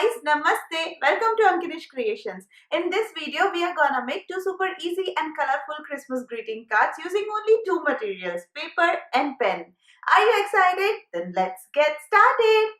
guys, namaste. Welcome to Ankinish Creations. In this video, we are gonna make two super easy and colorful Christmas greeting cards using only two materials, paper and pen. Are you excited? Then let's get started.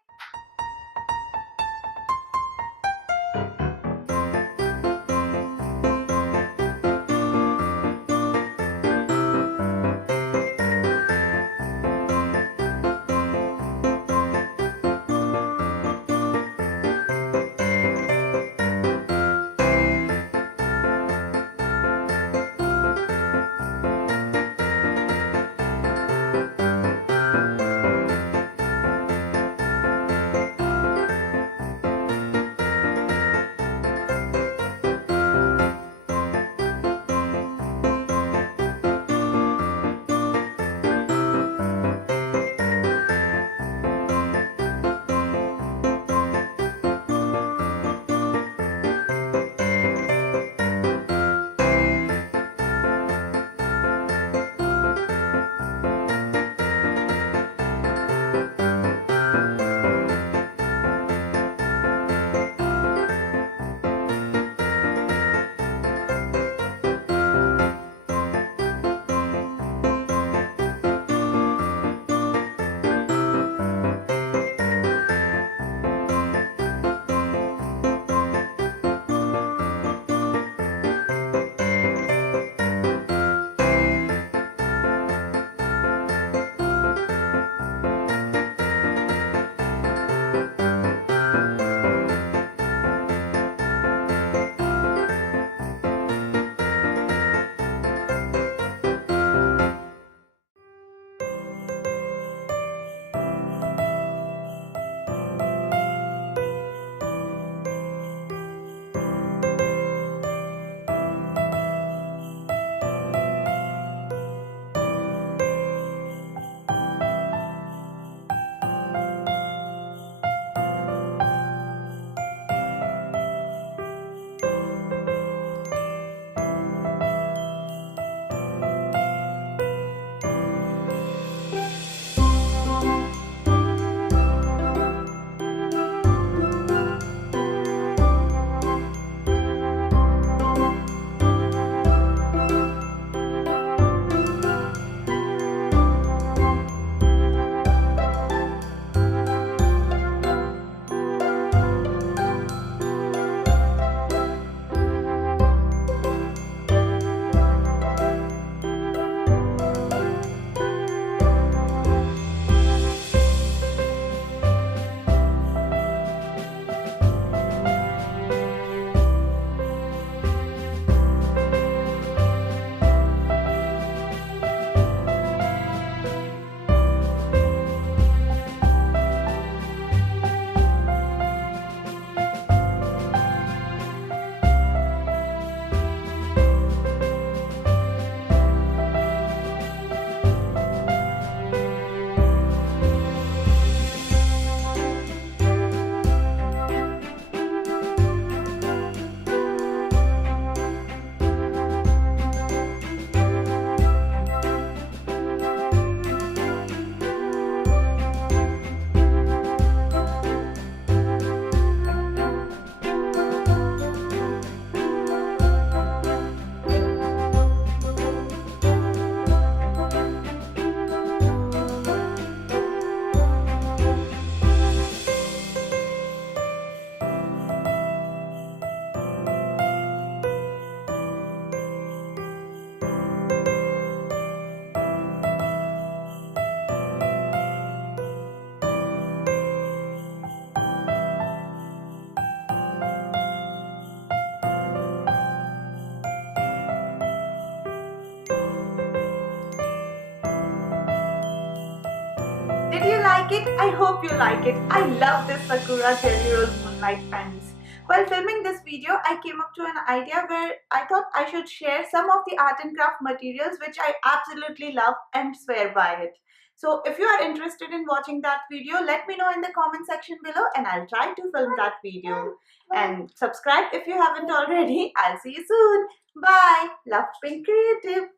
Did you like it? I hope you like it. I love this Sakura Jelly Roll Moonlight pens. While filming this video, I came up to an idea where I thought I should share some of the art and craft materials which I absolutely love and swear by it. So if you are interested in watching that video, let me know in the comment section below and I'll try to film that video. And subscribe if you haven't already. I'll see you soon. Bye. Love being creative.